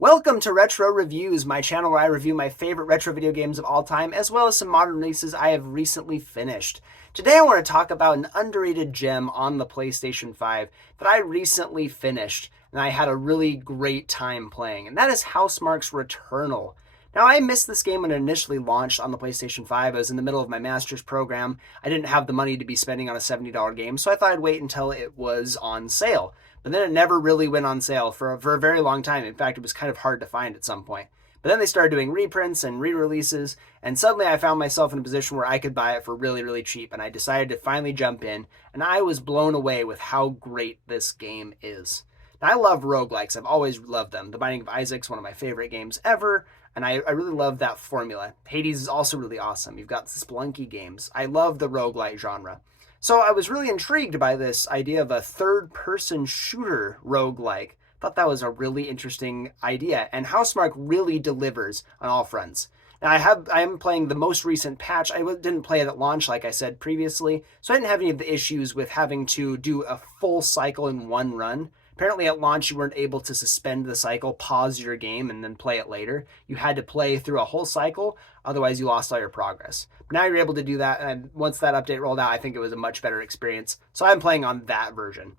Welcome to Retro Reviews, my channel where I review my favorite retro video games of all time, as well as some modern releases I have recently finished. Today I want to talk about an underrated gem on the PlayStation 5 that I recently finished, and I had a really great time playing, and that is Housemarque's Returnal. Now, I missed this game when it initially launched on the PlayStation 5. I was in the middle of my master's program. I didn't have the money to be spending on a $70 game, so I thought I'd wait until it was on sale. But then it never really went on sale for a very long time. In fact, it was kind of hard to find at some point. But then they started doing reprints and re-releases, and suddenly I found myself in a position where I could buy it for really, really cheap, and I decided to finally jump in, and I was blown away with how great this game is. Now, I love roguelikes. I've always loved them. The Binding of Isaac's one of my favorite games ever, and I really love that formula. Hades is also really awesome. You've got the Spelunky games. I love the roguelike genre. So I was really intrigued by this idea of a third-person shooter roguelike. Thought that was a really interesting idea, and Housemarque really delivers on all fronts. Now I am playing the most recent patch. I didn't play it at launch like I said previously, so I didn't have any of the issues with having to do a full cycle in one run. Apparently at launch you weren't able to suspend the cycle, pause your game, and then play it later. You had to play through a whole cycle, otherwise you lost all your progress. But now you're able to do that, and once that update rolled out, I think it was a much better experience. So I'm playing on that version.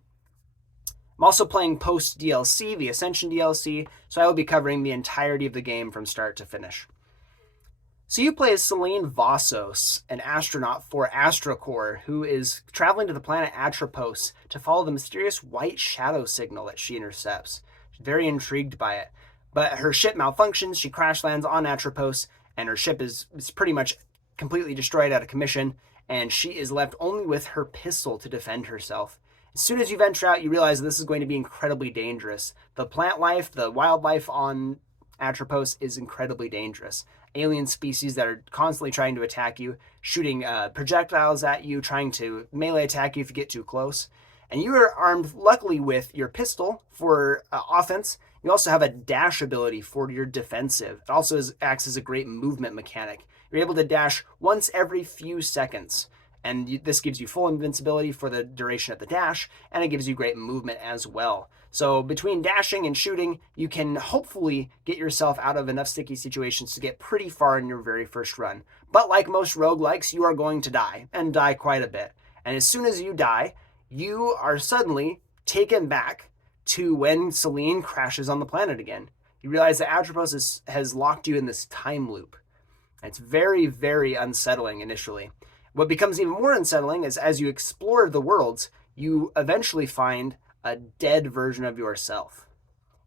I'm also playing post DLC, the Ascension DLC, so I will be covering the entirety of the game from start to finish. So you play as Celine Vassos, an astronaut for AstroCorps, who is traveling to the planet Atropos to follow the mysterious white shadow signal that she intercepts. She's very intrigued by it. But her ship malfunctions, she crash lands on Atropos, and her ship is pretty much completely destroyed out of commission, and she is left only with her pistol to defend herself. As soon as you venture out, you realize this is going to be incredibly dangerous. The plant life, the wildlife on Atropos is incredibly dangerous. Alien species that are constantly trying to attack you, shooting projectiles at you, trying to melee attack you if you get too close. And you are armed, luckily, with your pistol for offense. You also have a dash ability for your defensive. It also acts as a great movement mechanic. You're able to dash once every few seconds. And this gives you full invincibility for the duration of the dash, and it gives you great movement as well. So between dashing and shooting, you can hopefully get yourself out of enough sticky situations to get pretty far in your very first run. But like most roguelikes, you are going to die, and die quite a bit. And as soon as you die, you are suddenly taken back to when Celine crashes on the planet again. You realize that Atropos has locked you in this time loop. It's very, very unsettling initially. What becomes even more unsettling is as you explore the worlds, you eventually find a dead version of yourself.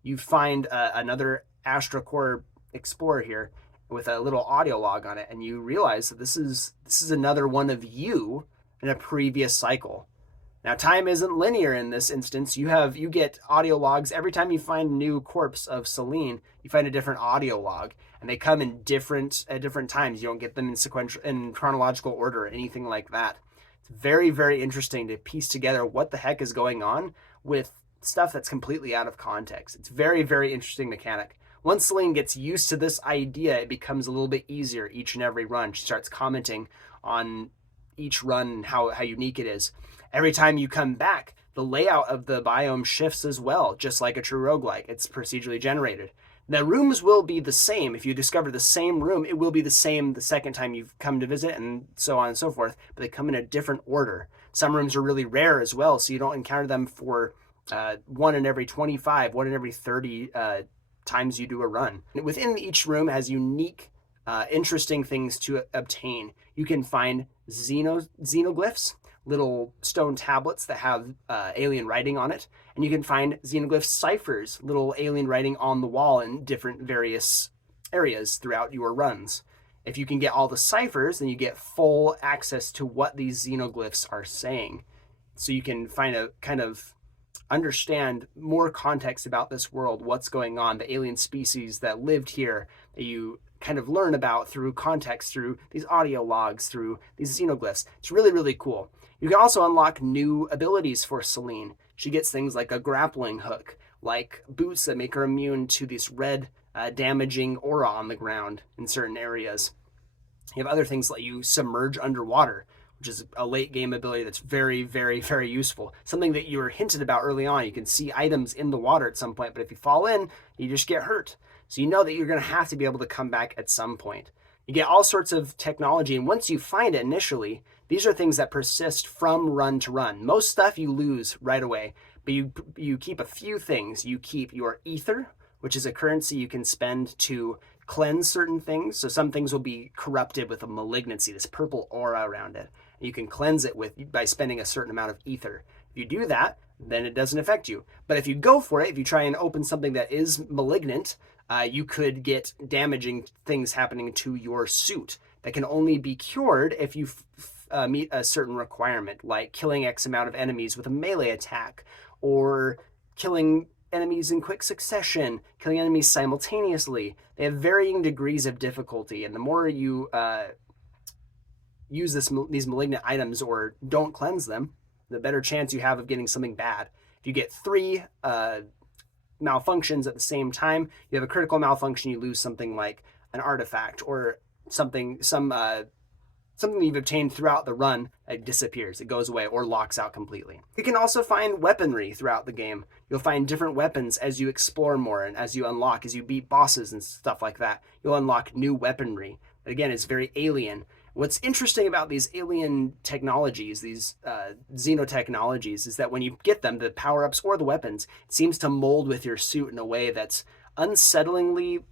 You find another AstroCorps explorer here with a little audio log on it, and you realize that this is another one of you in a previous cycle. Now, time isn't linear in this instance. You get audio logs every time you find a new corpse of Celine. You find a different audio log, and they come in different times. You don't get them in chronological order or anything like that. It's very, very interesting to piece together what the heck is going on with stuff that's completely out of context. It's very, very interesting mechanic. Once Celine gets used to this idea, it becomes a little bit easier each and every run. She starts commenting on each run and how unique it is. Every time you come back, the layout of the biome shifts as well, just like a true roguelike. It's procedurally generated. The rooms will be the same. If you discover the same room, it will be the same the second time you've come to visit, and so on and so forth, but they come in a different order. Some rooms are really rare as well, so you don't encounter them for 1 in every 25, 1 in every 30 times you do a run. And within each room has unique, interesting things to obtain. You can find xenoglyphs, little stone tablets that have alien writing on it, and you can find xenoglyph ciphers, little alien writing on the wall in different various areas throughout your runs. If you can get all the ciphers, then you get full access to what these xenoglyphs are saying. So you can kind of understand more context about this world, what's going on, the alien species that lived here, that you kind of learn about through context, through these audio logs, through these xenoglyphs. It's really, really cool. You can also unlock new abilities for Celine. She gets things like a grappling hook, like boots that make her immune to this red damaging aura on the ground in certain areas. You have other things like you submerge underwater, which is a late game ability that's very, very, very useful. Something that you were hinted about early on. You can see items in the water at some point, but if you fall in, you just get hurt. So you know that you're going to have to be able to come back at some point. You get all sorts of technology, and once you find it initially, these are things that persist from run to run. Most stuff you lose right away, but you keep a few things. You keep your ether, which is a currency you can spend to cleanse certain things. So some things will be corrupted with a malignancy, this purple aura around it. You can cleanse it by spending a certain amount of ether. If you do that, then it doesn't affect you. But if you go for it, if you try and open something that is malignant, you could get damaging things happening to your suit that can only be cured if you meet a certain requirement, like killing X amount of enemies with a melee attack, or killing enemies in quick succession, killing enemies simultaneously. They have varying degrees of difficulty, and the more you use these malignant items or don't cleanse them, the better chance you have of getting something bad. If you get 3 malfunctions at the same time, you have a critical malfunction, you lose something like an artifact or something you've obtained throughout the run. It disappears, it goes away, or locks out completely. You can also find weaponry throughout the game. You'll find different weapons as you explore more and as you unlock, as you beat bosses and stuff like that. You'll unlock new weaponry. Again, it's very alien. What's interesting about these alien technologies, these xenotechnologies, is that when you get them, the power-ups or the weapons, it seems to mold with your suit in a way that's unsettlingly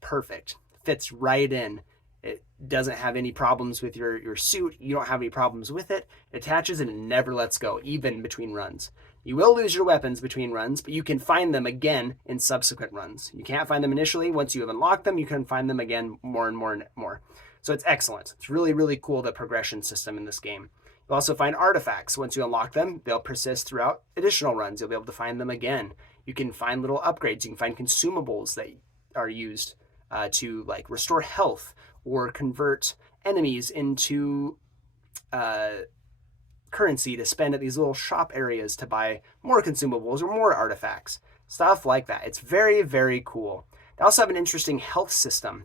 perfect. Fits right in. It doesn't have any problems with your suit. You don't have any problems with it. It attaches and it never lets go, even between runs. You will lose your weapons between runs, but you can find them again in subsequent runs. You can't find them initially. Once you have unlocked them, you can find them again more and more and more. So it's excellent. It's really, really cool, the progression system in this game. You'll also find artifacts. Once you unlock them, they'll persist throughout additional runs. You'll be able to find them again. You can find little upgrades. You can find consumables that are used to like restore health or convert enemies into currency to spend at these little shop areas to buy more consumables or more artifacts. Stuff like that. It's very, very cool. They also have an interesting health system.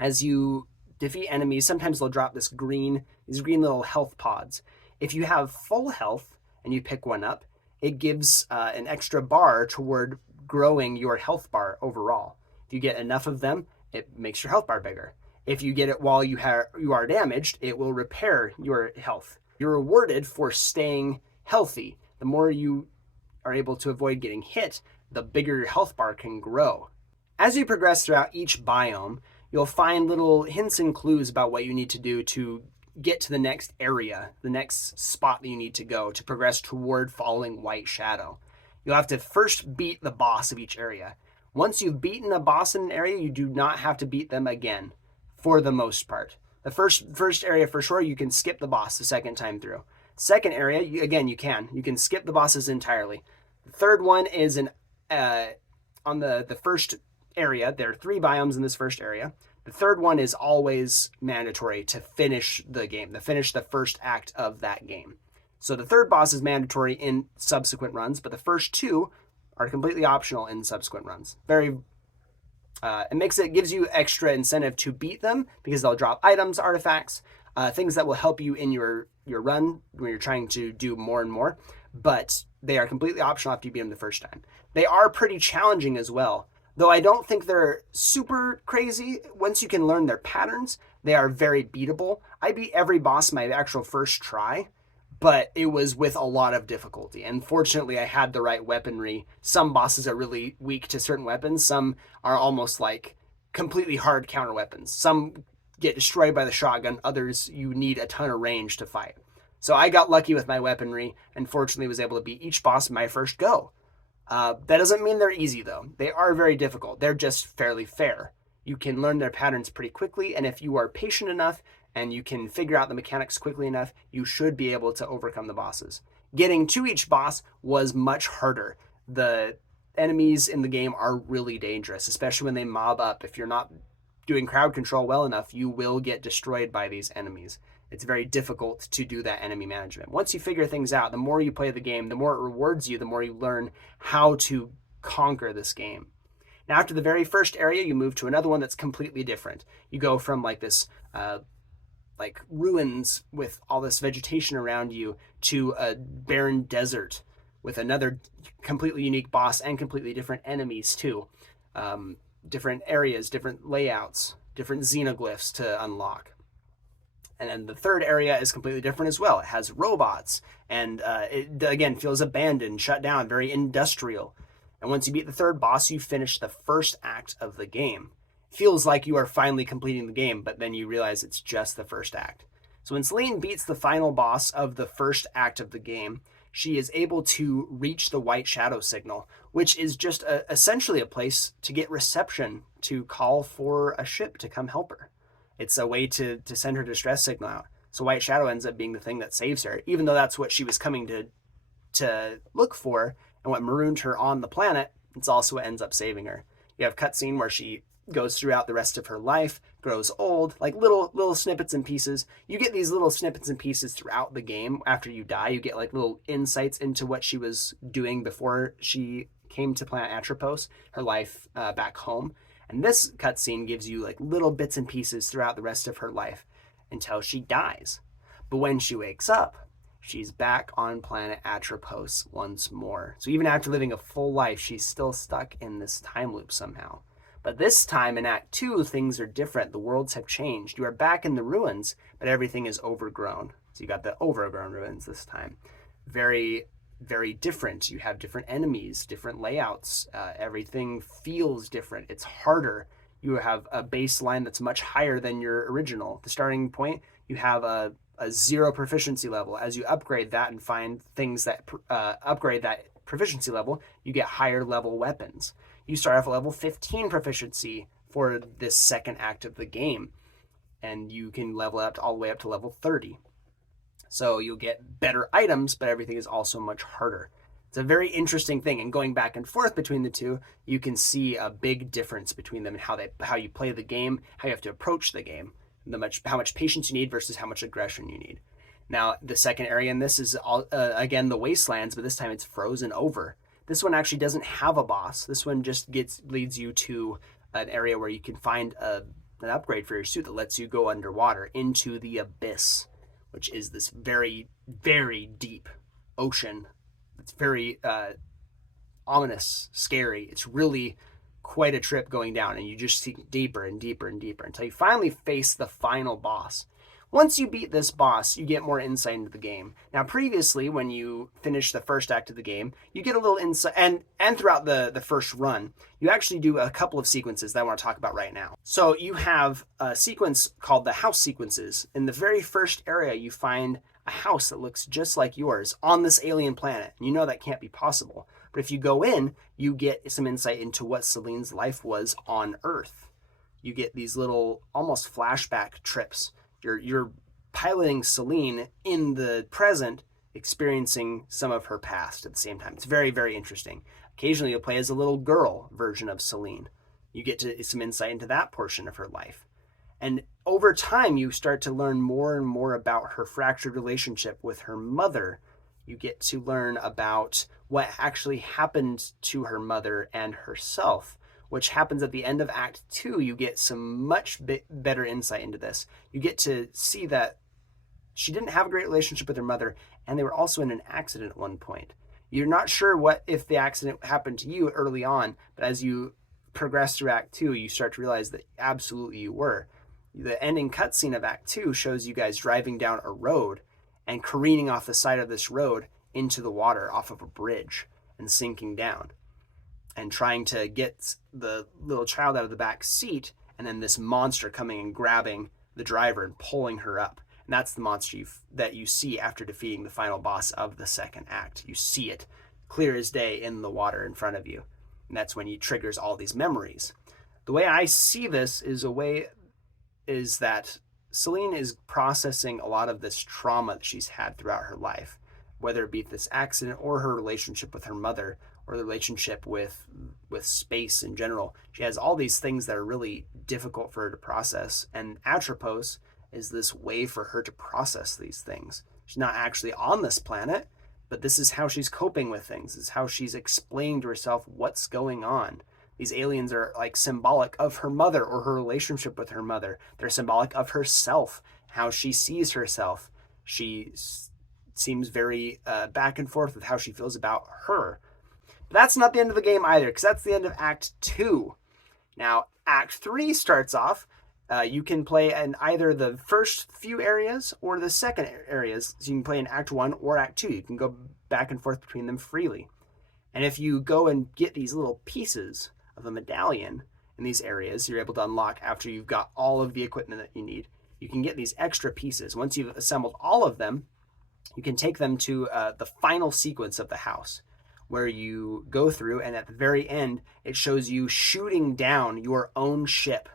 As you defeat enemies, sometimes they'll drop these green little health pods. If you have full health and you pick one up, it gives an extra bar toward growing your health bar overall. If you get enough of them, it makes your health bar bigger. If you get it while you are damaged, it will repair your health. You're rewarded for staying healthy. The more you are able to avoid getting hit, the bigger your health bar can grow. As you progress throughout each biome, you'll find little hints and clues about what you need to do to get to the next area, the next spot that you need to go to progress toward following White Shadow. You'll have to first beat the boss of each area. Once you've beaten a boss in an area, you do not have to beat them again, for the most part. The first area for sure, you can skip the boss the second time through. Second area, you can skip the bosses entirely. The third one is on the first area. There are 3 biomes in this first area. The third one is always mandatory to finish the game, to finish the first act of that game. So the third boss is mandatory in subsequent runs, but the first 2 are completely optional in subsequent runs. It gives you extra incentive to beat them because they'll drop items, artifacts, things that will help you in your run when you're trying to do more and more, but they are completely optional after you beat them the first time. They are pretty challenging as well, though I don't think they're super crazy. Once you can learn their patterns, they are very beatable. I beat every boss my actual first try, but it was with a lot of difficulty. And fortunately, I had the right weaponry. Some bosses are really weak to certain weapons. Some are almost like completely hard counter weapons. Some get destroyed by the shotgun. Others, you need a ton of range to fight. So I got lucky with my weaponry and fortunately was able to beat each boss in my first go. That doesn't mean they're easy, though. They are very difficult. They're just fairly fair. You can learn their patterns pretty quickly, and if you are patient enough and you can figure out the mechanics quickly enough, you should be able to overcome the bosses. Getting to each boss was much harder. The enemies in the game are really dangerous, especially when they mob up. If you're not doing crowd control well enough, you will get destroyed by these enemies. It's very difficult to do that enemy management. Once you figure things out, the more you play the game, the more it rewards you, the more you learn how to conquer this game. Now, after the very first area, you move to another one that's completely different. You go from like this like ruins with all this vegetation around you to a barren desert with another completely unique boss and completely different enemies too. Different areas, different layouts, different xenoglyphs to unlock. And then the third area is completely different as well. It has robots, and it again feels abandoned, shut down, very industrial. And once you beat the third boss, you finish the first act of the game. It feels like you are finally completing the game, but then you realize it's just the first act. So when Celine beats the final boss of the first act of the game, she is able to reach the White Shadow signal, which is just essentially a place to get reception to call for a ship to come help her. It's a way to send her distress signal out. So White Shadow ends up being the thing that saves her, even though that's what she was coming to look for and what marooned her on the planet. It's also what ends up saving her. You have a cutscene where she goes throughout the rest of her life, grows old, like little snippets and pieces. You get these little snippets and pieces throughout the game. After you die, you get like little insights into what she was doing before she came to planet Atropos, her life back home. And this cutscene gives you like little bits and pieces throughout the rest of her life until she dies. But when she wakes up, she's back on planet Atropos once more. So even after living a full life, she's still stuck in this time loop somehow. But this time in Act 2, things are different. The worlds have changed. You are back in the ruins, but everything is overgrown. So you got the overgrown ruins this time. Very, very different. You have different enemies, different layouts. Everything feels different. It's harder. You have a baseline that's much higher than your original. The starting point, you have a 0 proficiency level. As you upgrade that and find things that upgrade that proficiency level, you get higher level weapons. You start off at level 15 proficiency for this second act of the game, and you can level up all the way up to level 30. So you'll get better items, but everything is also much harder. It's a very interesting thing, and going back and forth between the two, you can see a big difference between them and how you play the game, how you have to approach the game, how much patience you need versus how much aggression you need. Now, the second area in this is again the wastelands, but this time it's frozen over. This one actually doesn't have a boss. This one just leads you to an area where you can find an upgrade for your suit that lets you go underwater into the abyss, which is this very, very deep ocean. It's very ominous, scary. It's really quite a trip going down, and you just sink deeper and deeper and deeper until you finally face the final boss. Once you beat this boss, you get more insight into the game. Now, previously, when you finish the first act of the game, you get a little insight, and throughout the first run, you actually do a couple of sequences that I want to talk about right now. So you have a sequence called the house sequences. In the very first area, you find a house that looks just like yours on this alien planet. And you know that can't be possible. But if you go in, you get some insight into what Celine's life was on Earth. You get these little almost flashback trips. You're piloting Celine in the present, experiencing some of her past at the same time. It's very, very interesting. Occasionally you'll play as a little girl version of Celine. You get some insight into that portion of her life. And over time, you start to learn more and more about her fractured relationship with her mother. You get to learn about what actually happened to her mother and herself, which happens at the end of Act 2. You get some much better insight into this. You get to see that she didn't have a great relationship with her mother, and they were also in an accident at one point. You're not sure what if the accident happened to you early on, but as you progress through Act 2, you start to realize that absolutely you were. The ending cutscene of Act 2 shows you guys driving down a road and careening off the side of this road into the water off of a bridge and sinking down, and trying to get the little child out of the back seat, and then this monster coming and grabbing the driver and pulling her up. And that's the monster that you see after defeating the final boss of the second act. You see it clear as day in the water in front of you. And that's when he triggers all these memories. The way I see this is that Celine is processing a lot of this trauma that she's had throughout her life, whether it be this accident or her relationship with her mother, or the relationship with space in general. She has all these things that are really difficult for her to process, and Atropos is this way for her to process these things. She's not actually on this planet, but this is how she's coping with things. This is how she's explaining to herself what's going on. These aliens are like symbolic of her mother or her relationship with her mother. They're symbolic of herself, how she sees herself. She seems very back and forth with how she feels about her. But that's not the end of the game either, because that's the end of Act 2. Now, Act 3 starts off. You can play in either the first few areas or the second areas. So you can play in Act 1 or Act 2. You can go back and forth between them freely. And if you go and get these little pieces of a medallion in these areas, you're able to unlock after you've got all of the equipment that you need. You can get these extra pieces. Once you've assembled all of them, you can take them to the final sequence of the house, where you go through, and at the very end, it shows you shooting down your own ship,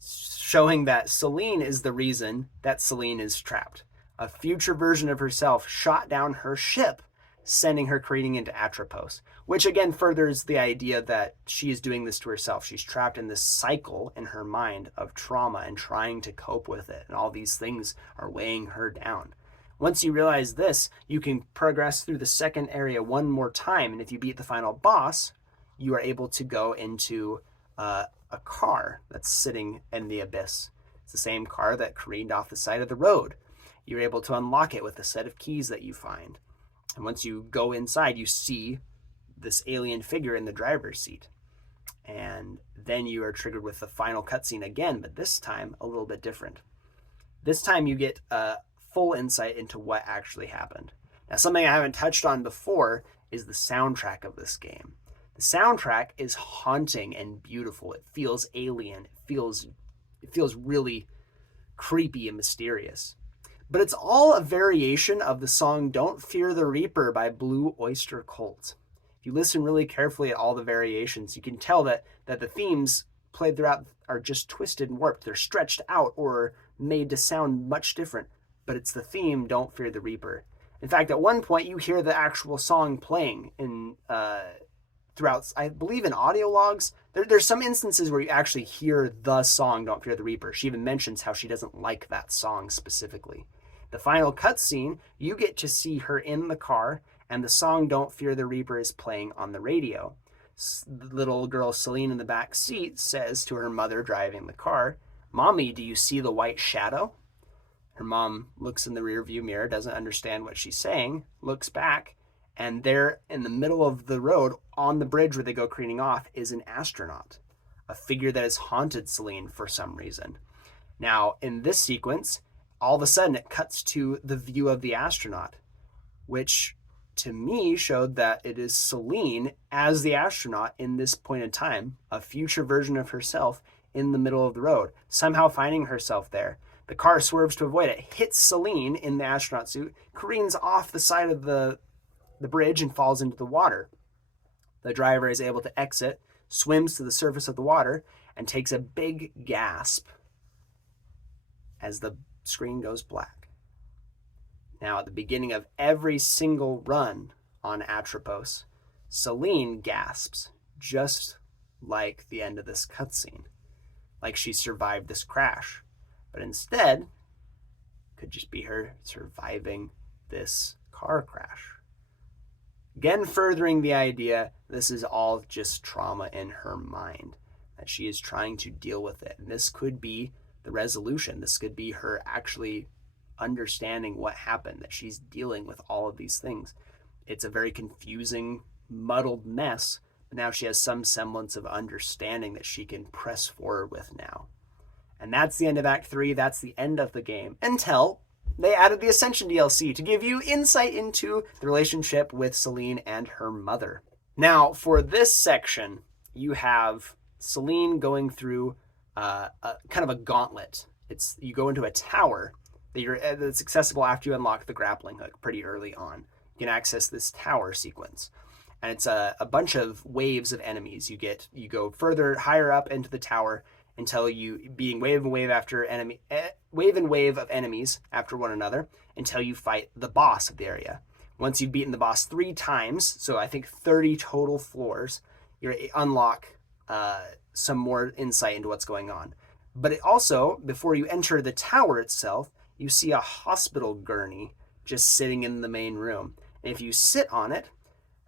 showing that Celine is the reason that Celine is trapped. A future version of herself shot down her ship, sending her creating into Atropos, which again furthers the idea that she is doing this to herself. She's trapped in this cycle in her mind of trauma and trying to cope with it, and all these things are weighing her down. Once you realize this, you can progress through the second area one more time, and if you beat the final boss, you are able to go into a car that's sitting in the abyss. It's the same car that careened off the side of the road. You're able to unlock it with a set of keys that you find. And once you go inside, you see this alien figure in the driver's seat. And then you are triggered with the final cutscene again, but this time a little bit different. This time you get full insight into what actually happened. Now, something I haven't touched on before is the soundtrack of this game. The soundtrack is haunting and beautiful. It feels alien. It feels really creepy and mysterious. But it's all a variation of the song Don't Fear the Reaper by Blue Oyster Cult. If you listen really carefully at all the variations, you can tell that the themes played throughout are just twisted and warped. They're stretched out or made to sound much different. But it's the theme, Don't Fear the Reaper. In fact, at one point, you hear the actual song playing throughout, I believe, in audio logs. There's some instances where you actually hear the song, Don't Fear the Reaper. She even mentions how she doesn't like that song specifically. The final cutscene, you get to see her in the car, and the song Don't Fear the Reaper is playing on the radio. The little girl Celine in the back seat says to her mother driving the car, "Mommy, do you see the white shadow?" Her mom looks in the rearview mirror, doesn't understand what she's saying, looks back, and there in the middle of the road, on the bridge where they go careening off, is an astronaut, a figure that has haunted Celine for some reason. Now, in this sequence, all of a sudden it cuts to the view of the astronaut, which to me showed that it is Celine as the astronaut in this point in time, a future version of herself in the middle of the road, somehow finding herself there. The car swerves to avoid it, hits Celine in the astronaut suit, careens off the side of the bridge and falls into the water. The driver is able to exit, swims to the surface of the water, and takes a big gasp as the screen goes black. Now, at the beginning of every single run on Atropos, Celine gasps, just like the end of this cutscene, like she survived this crash. But instead, could just be her surviving this car crash. Again, furthering the idea, this is all just trauma in her mind, that she is trying to deal with it. And this could be the resolution. This could be her actually understanding what happened, that she's dealing with all of these things. It's a very confusing, muddled mess, but now she has some semblance of understanding that she can press forward with now. And that's the end of Act 3. That's the end of the game. Until they added the Ascension DLC to give you insight into the relationship with Celine and her mother. Now, for this section, you have Celine going through a kind of a gauntlet. You go into a tower that's accessible after you unlock the grappling hook pretty early on. You can access this tower sequence. And it's a bunch of waves of enemies. You go further, higher up into the tower, until you being wave and wave of enemies after one another until you fight the boss of the area. Once you've beaten the boss 3 times, so I think 30 total floors, you unlock some more insight into what's going on. But it also, before you enter the tower itself, you see a hospital gurney just sitting in the main room. And if you sit on it,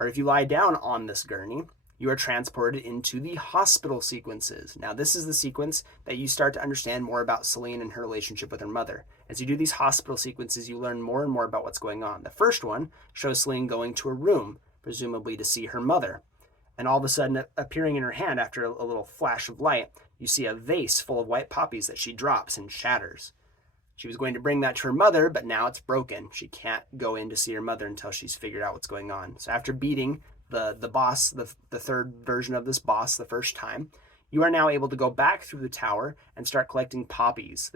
or if you lie down on this gurney, you are transported into the hospital sequences. Now, this is the sequence that you start to understand more about Celine and her relationship with her mother. As you do these hospital sequences, you learn more and more about what's going on. The first one shows Celine going to a room, presumably to see her mother. And all of a sudden, appearing in her hand after a little flash of light, you see a vase full of white poppies that she drops and shatters. She was going to bring that to her mother, but now it's broken. She can't go in to see her mother until she's figured out what's going on. So after beating the boss, the third version of this boss the first time, you are now able to go back through the tower and start collecting poppies.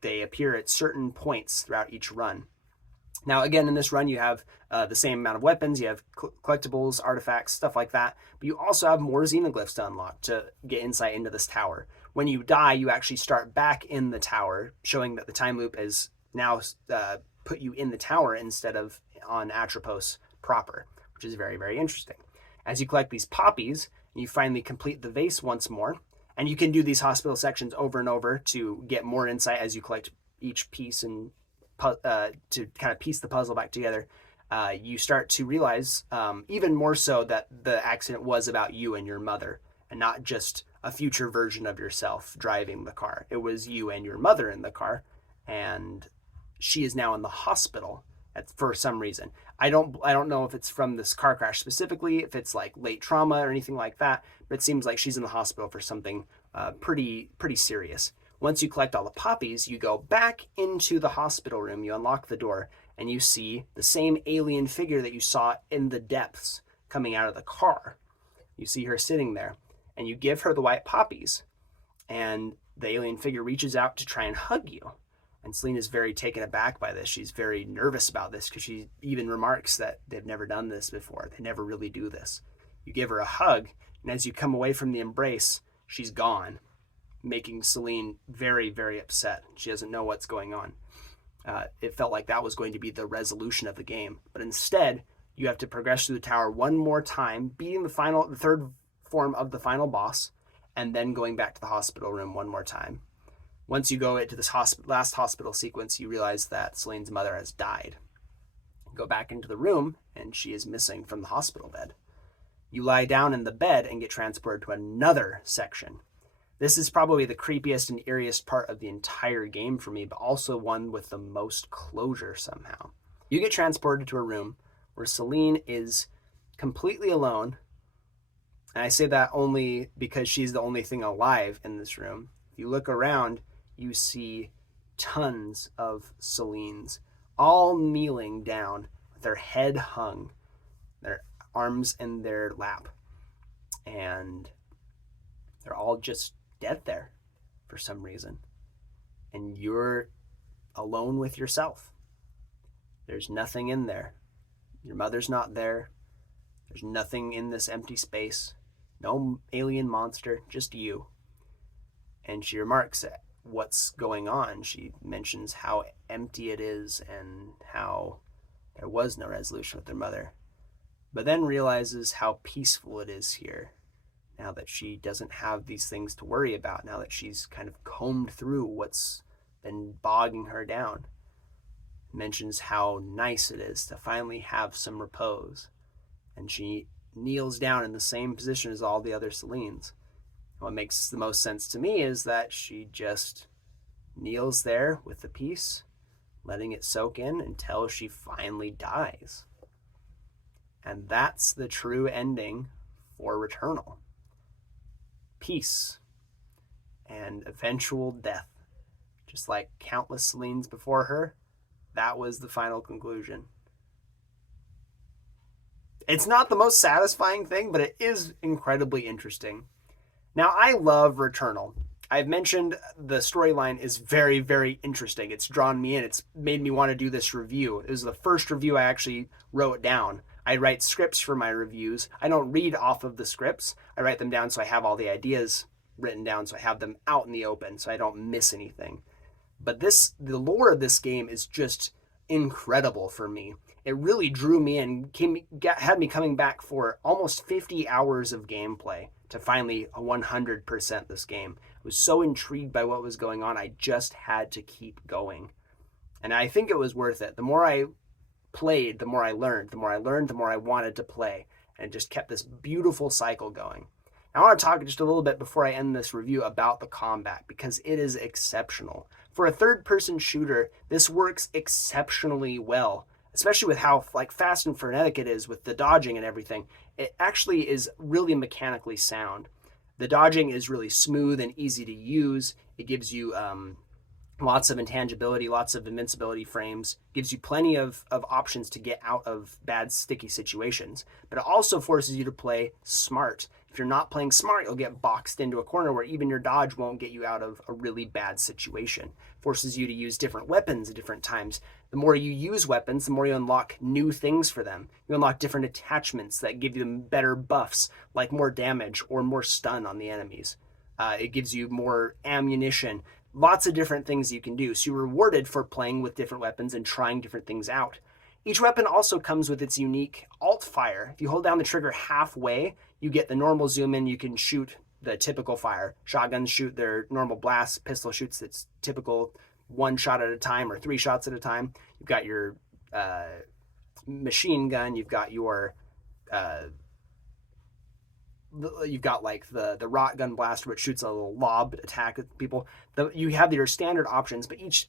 They appear at certain points throughout each run. Now, again, in this run, you have the same amount of weapons, you have collectibles, artifacts, stuff like that, but you also have more xenoglyphs to unlock to get insight into this tower. When you die, you actually start back in the tower, showing that the time loop has now put you in the tower instead of on Atropos proper, which is very, very interesting. As you collect these poppies, you finally complete the vase once more, and you can do these hospital sections over and over to get more insight as you collect each piece and to kind of piece the puzzle back together. You start to realize even more so that the accident was about you and your mother and not just a future version of yourself driving the car. It was you and your mother in the car, and she is now in the hospital for some reason. I don't know if it's from this car crash specifically, if it's like late trauma or anything like that, but it seems like she's in the hospital for something pretty serious. Once you collect all the poppies, you go back into the hospital room, you unlock the door, and you see the same alien figure that you saw in the depths coming out of the car. You see her sitting there, and you give her the white poppies, and the alien figure reaches out to try and hug you. And Celine is very taken aback by this. She's very nervous about this because she even remarks that they've never done this before. They never really do this. You give her a hug, and as you come away from the embrace, she's gone, making Celine very, very upset. She doesn't know what's going on. It felt like that was going to be the resolution of the game. But instead, you have to progress through the tower one more time, beating the third form of the final boss, and then going back to the hospital room one more time. Once you go into this last hospital sequence, you realize that Celine's mother has died. You go back into the room, and she is missing from the hospital bed. You lie down in the bed and get transported to another section. This is probably the creepiest and eeriest part of the entire game for me, but also one with the most closure somehow. You get transported to a room where Celine is completely alone, and I say that only because she's the only thing alive in this room. If you look around, you see tons of Celines, all kneeling down with their head hung, their arms in their lap, and they're all just dead there for some reason. And you're alone with yourself. There's nothing in there. Your mother's not there. There's nothing in this empty space. No alien monster, just you. And she remarks at what's going on. She mentions how empty it is and how there was no resolution with her mother. But then realizes how peaceful it is here. Now that she doesn't have these things to worry about, now that she's kind of combed through what's been bogging her down. Mentions how nice it is to finally have some repose. And she kneels down in the same position as all the other Celines. What makes the most sense to me is that she just kneels there with the peace, letting it soak in until she finally dies. And that's the true ending for Returnal. Peace and eventual death. Just like countless Celines before her, that was the final conclusion. It's not the most satisfying thing, but it is incredibly interesting. Now, I love Returnal. I've mentioned the storyline is very, very interesting. It's drawn me in. It's made me want to do this review. It was the first review I actually wrote down. I write scripts for my reviews. I don't read off of the scripts. I write them down so I have all the ideas written down, so I have them out in the open so I don't miss anything. But the lore of this game is just incredible for me. It really drew me in, had me coming back for almost 50 hours of gameplay to finally 100% this game. I was so intrigued by what was going on, I just had to keep going. And I think it was worth it. The more I played, the more I learned. The more I learned, the more I wanted to play. and it just kept this beautiful cycle going. I want to talk just a little bit before I end this review about the combat, because it is exceptional. For a third-person shooter, this works exceptionally well, especially with how like fast and frenetic it is with the dodging and everything. It actually is really mechanically sound. The dodging is really smooth and easy to use. It gives you lots of intangibility, lots of invincibility frames, gives you plenty of options to get out of bad, sticky situations. But it also forces you to play smart. If you're not playing smart, you'll get boxed into a corner where even your dodge won't get you out of a really bad situation. Forces you to use different weapons at different times. The more you use weapons, the more you unlock new things for them. You unlock different attachments that give them better buffs, like more damage or more stun on the enemies. It gives you more ammunition, lots of different things you can do. So you're rewarded for playing with different weapons and trying different things out. Each weapon also comes with its unique alt fire. If you hold down the trigger halfway, you get the normal zoom in. You can shoot the typical fire. Shotguns shoot their normal blast. Pistol shoots its typical one shot at a time or 3 shots at a time. You've got your machine gun. You've got your you've got like the rot gun blaster, which shoots a little lob attack at people. You have your standard options, but each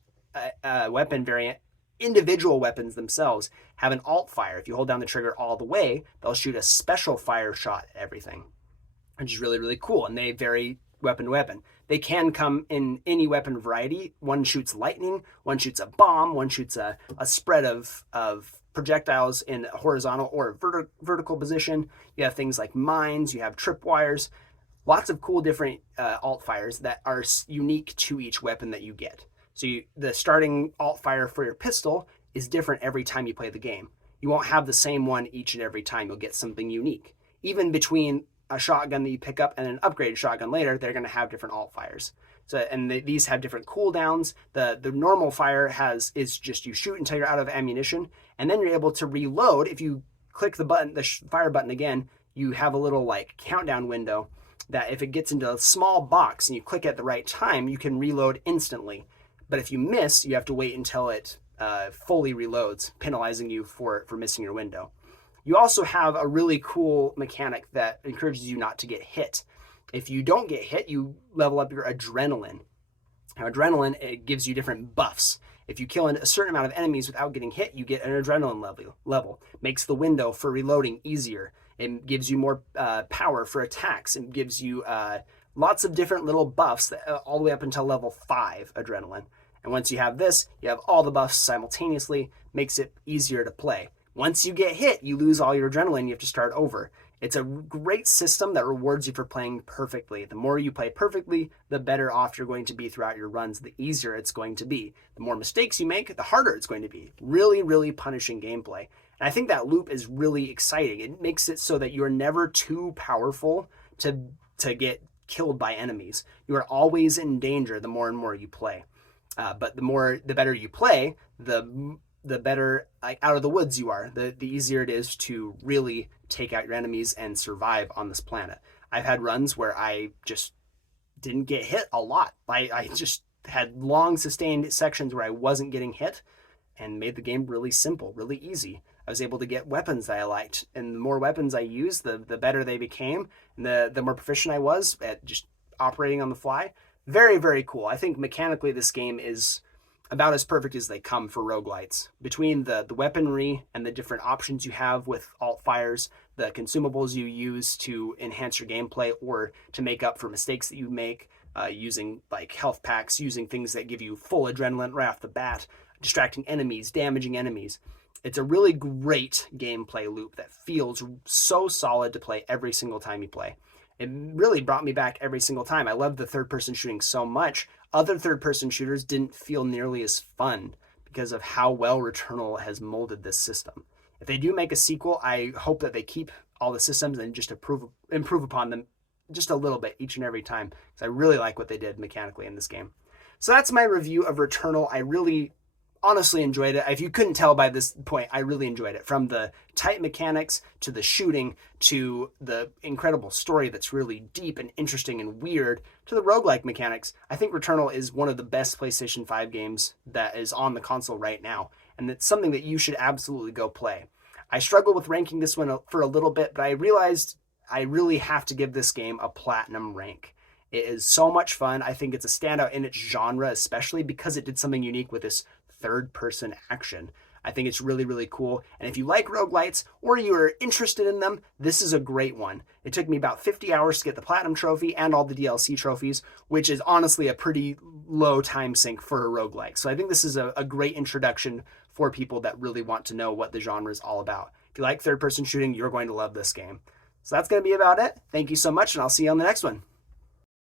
weapon variant, individual weapons themselves, have an alt fire. If you hold down the trigger all the way, they'll shoot a special fire shot at everything, which is really, really cool. And they vary weapon to weapon. They can come in any weapon variety. One shoots lightning, one shoots a bomb, one shoots a spread of projectiles in a horizontal or a vertical position. You have things like mines, you have tripwires, lots of cool different alt fires that are unique to each weapon that you get. So the starting alt fire for your pistol is different every time you play the game. You won't have the same one each and every time. You'll get something unique. Even between a shotgun that you pick up and an upgraded shotgun later, they're going to have different alt fires. So, and these have different cooldowns. The normal fire is just you shoot until you're out of ammunition, and then you're able to reload. If you click the button, the fire button again, you have a little like countdown window that if it gets into a small box and you click at the right time, you can reload instantly. But if you miss, you have to wait until it fully reloads, penalizing you for missing your window. You also have a really cool mechanic that encourages you not to get hit. If you don't get hit, you level up your adrenaline. Now, adrenaline, it gives you different buffs. If you kill a certain amount of enemies without getting hit, you get an adrenaline level. Makes the window for reloading easier. It gives you more power for attacks. It gives you lots of different little buffs all the way up until level 5 adrenaline. And once you have this, you have all the buffs simultaneously. Makes it easier to play. Once you get hit, you lose all your adrenaline. You have to start over. It's a great system that rewards you for playing perfectly. The more you play perfectly, the better off you're going to be throughout your runs, the easier it's going to be. The more mistakes you make, the harder it's going to be. Really, really punishing gameplay. And I think that loop is really exciting. It makes it so that you're never too powerful to get killed by enemies. You are always in danger the more and more you play. But the better you play, the better out of the woods you are, the easier it is to really take out your enemies and survive on this planet. I've had runs where I just didn't get hit a lot. I just had long sustained sections where I wasn't getting hit and made the game really simple, really easy. I was able to get weapons that I liked, and the more weapons I used, the better they became, and the more proficient I was at just operating on the fly. Very, very cool. I think mechanically this game is about as perfect as they come for roguelites. Between the weaponry and the different options you have with alt fires, the consumables you use to enhance your gameplay or to make up for mistakes that you make, using like health packs, using things that give you full adrenaline right off the bat, distracting enemies, damaging enemies. It's a really great gameplay loop that feels so solid to play every single time you play. It really brought me back every single time. I love the third-person shooting so much. Other third-person shooters didn't feel nearly as fun because of how well Returnal has molded this system. If they do make a sequel, I hope that they keep all the systems and just improve upon them just a little bit each and every time, because I really like what they did mechanically in this game. So that's my review of Returnal. I really honestly enjoyed it. If you couldn't tell by this point, I really enjoyed it. From the tight mechanics to the shooting to the incredible story that's really deep and interesting and weird to the roguelike mechanics. I think Returnal is one of the best PlayStation 5 games that is on the console right now, and it's something that you should absolutely go play. I struggled with ranking this one for a little bit, but I realized I really have to give this game a platinum rank. It is so much fun. I think it's a standout in its genre, especially because it did something unique with this third person action. I think it's really, really cool. And if you like roguelites or you are interested in them, this is a great one. It took me about 50 hours to get the Platinum Trophy and all the DLC trophies, which is honestly a pretty low time sink for a roguelike. So I think this is a great introduction for people that really want to know what the genre is all about. If you like third person shooting, you're going to love this game. So that's going to be about it. Thank you so much, and I'll see you on the next one.